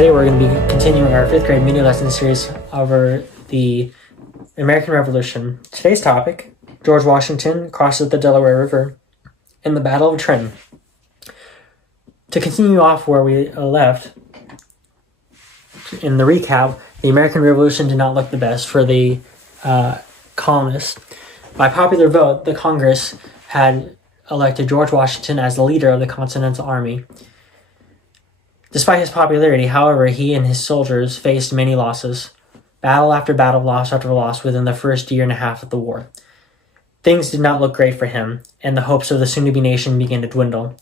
today we're going to be continuing our 5th grade mini lesson series over the American Revolution. Today's topic, George Washington crosses the Delaware River in the Battle of Trenton. To continue off where we left, in the recap, the American Revolution did not look the best for the colonists. By popular vote, the Congress had elected George Washington as the leader of the Continental Army. Despite his popularity, however, he and his soldiers faced many losses, battle after battle, loss after loss within the first year and a half of the war. Things did not look great for him, and the hopes of the soon-to-be nation began to dwindle.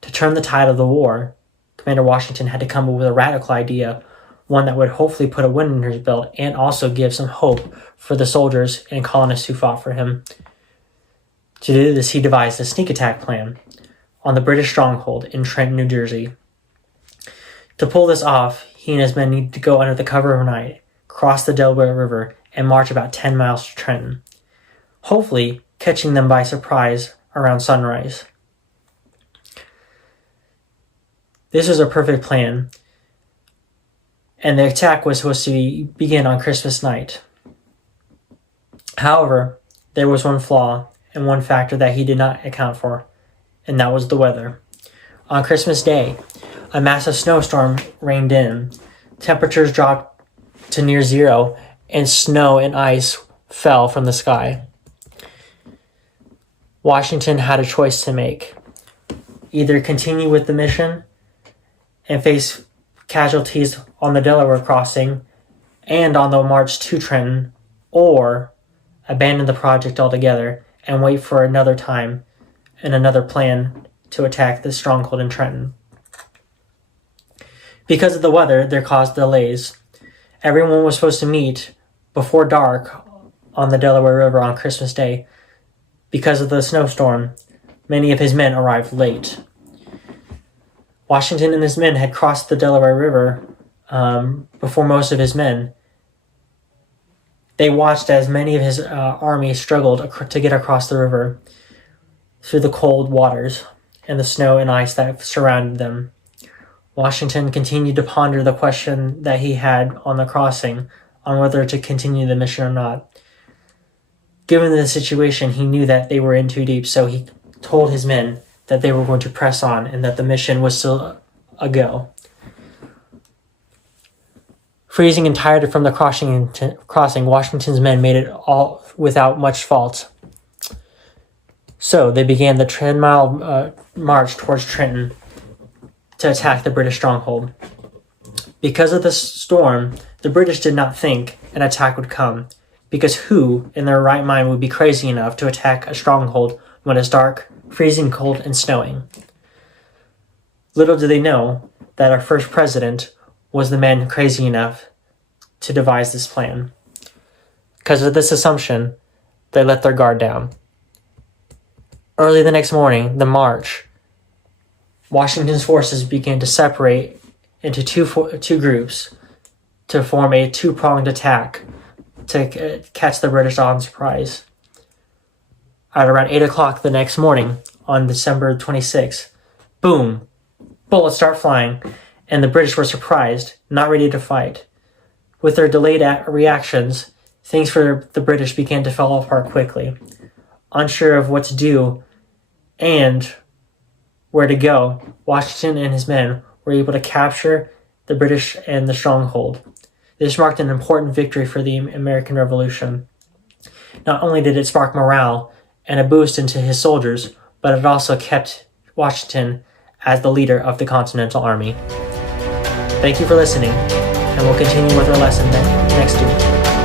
To turn the tide of the war, Commander Washington had to come up with a radical idea, one that would hopefully put a win in his belt and also give some hope for the soldiers and colonists who fought for him. To do this, he devised a sneak attack plan on the British stronghold in Trenton, New Jersey. To pull this off, he and his men needed to go under the cover of night, cross the Delaware River, and march about 10 miles to Trenton, hopefully catching them by surprise around sunrise. This was a perfect plan, and the attack was supposed to begin on Christmas night. However, there was one flaw and one factor that he did not account for, and that was the weather. On Christmas Day, a massive snowstorm rained in. Temperatures dropped to near zero, and snow and ice fell from the sky. Washington had a choice to make. Either continue with the mission and face casualties on the Delaware crossing and on the march to Trenton, or abandon the project altogether and wait for another time and another plan to attack the stronghold in Trenton. Because of the weather, there caused delays. Everyone was supposed to meet before dark on the Delaware River on Christmas Day. Because of the snowstorm, many of his men arrived late. Washington and his men had crossed the Delaware River before most of his men. They watched as many of his army struggled to get across the river through the cold waters and the snow and ice that surrounded them. Washington continued to ponder the question that he had on the crossing on whether to continue the mission or not. Given the situation, he knew that they were in too deep, so he told his men that they were going to press on and that the mission was still a go. Freezing and tired from the crossing, Washington's men made it all without much fault. So they began the 10-mile march towards Trenton to attack the British stronghold. Because of the storm, the British did not think an attack would come, because who in their right mind would be crazy enough to attack a stronghold when it's dark, freezing cold, and snowing? Little did they know that our first president was the man crazy enough to devise this plan. Because of this assumption, they let their guard down. Early the next morning, the march, Washington's forces began to separate into two groups to form a two-pronged attack to catch the British on surprise. At around 8 o'clock the next morning, on December 26th, boom, bullets start flying, and the British were surprised, not ready to fight. With their delayed reactions, things for the British began to fall apart quickly. Unsure of what to do and where to go, Washington and his men were able to capture the British and the stronghold. This marked an important victory for the American Revolution. Not only did it spark morale and a boost into his soldiers, but it also kept Washington as the leader of the Continental Army. Thank you for listening, and we'll continue with our lesson next week.